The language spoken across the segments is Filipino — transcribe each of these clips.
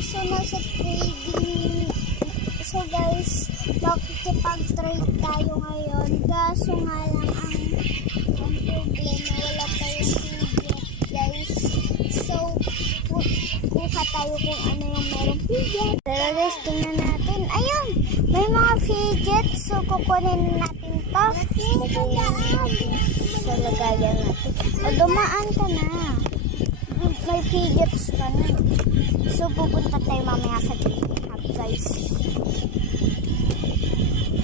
So, nasa trading. So, guys, makikipag-trade tayo ngayon. Kaso nga lang ang problema, wala tayong piglet, guys. So, kuha tayo kung ano yung merong piglet. Tara guys, tingnan natin. Ayun! May mga fidget. So, kukunin natin to. Sa lagayan natin. O, dumaan ka na. May fidgets ka na. So, pupunta tayo mamaya sa trading hub, guys.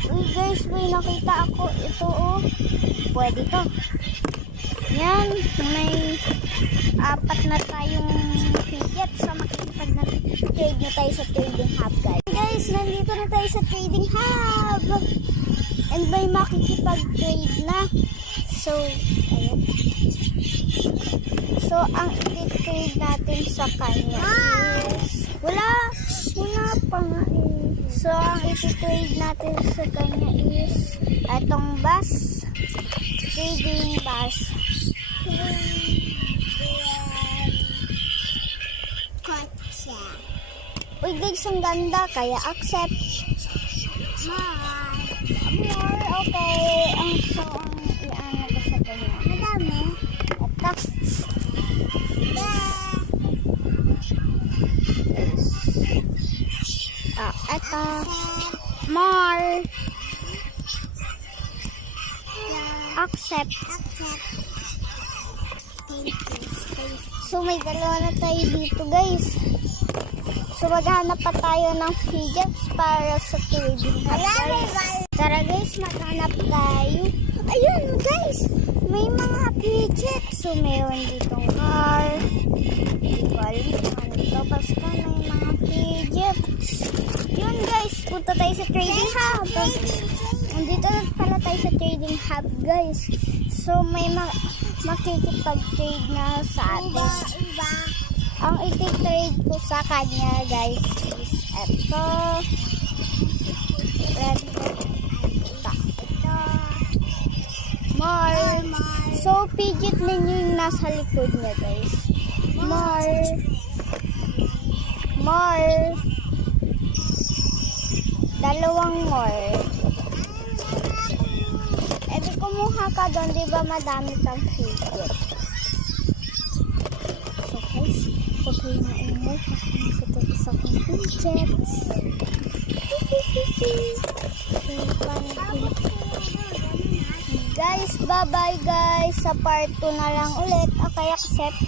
Uy, guys, may nakita ako. Ito, oh. Pwede to. Yan. May 4 na tayong fidgets. So, makikipag na trade na tayo sa trading hub, guys. Guys, nandito na tayo sa trading hub. And may makikipag-trade na. So, ayun. So, ang i-trade natin sa kanya is... Wala pa nga eh. So, ang i-trade natin sa kanya is... Itong bus. Trading bus. Kotse. Uy guys, ang ganda. Kaya accept. More. Okay. Ang i-ano ko sa kanya. Madami. Ito. More. Accept. So, may dalawa na tayo dito, guys. So, maghanap pa tayo ng fidgets para sa trading hub, guys. Tara, guys, maghanap tayo. Ayun, guys. May mga fidgets. So, meron ditong car. Hindi ko alam kung ano ito. Basta may mga fidgets. Yun, guys. Punta tayo sa trading hub. Nandito na pala tayo sa trading hub, guys. So, may makikipag-trade na sa atin. Ang iti-trade ko sa kanya, guys, is ito. Ito. More. So, fidget ninyo yung nasa likod niya, guys. More. Dalawang more. E di kumuha ka doon, di ba madami kang fidget? So guys, okay na ingay. Pakita ko isa kong fidgets. Guys, bye-bye guys. Sa part 2 na lang ulit. Okay, accept.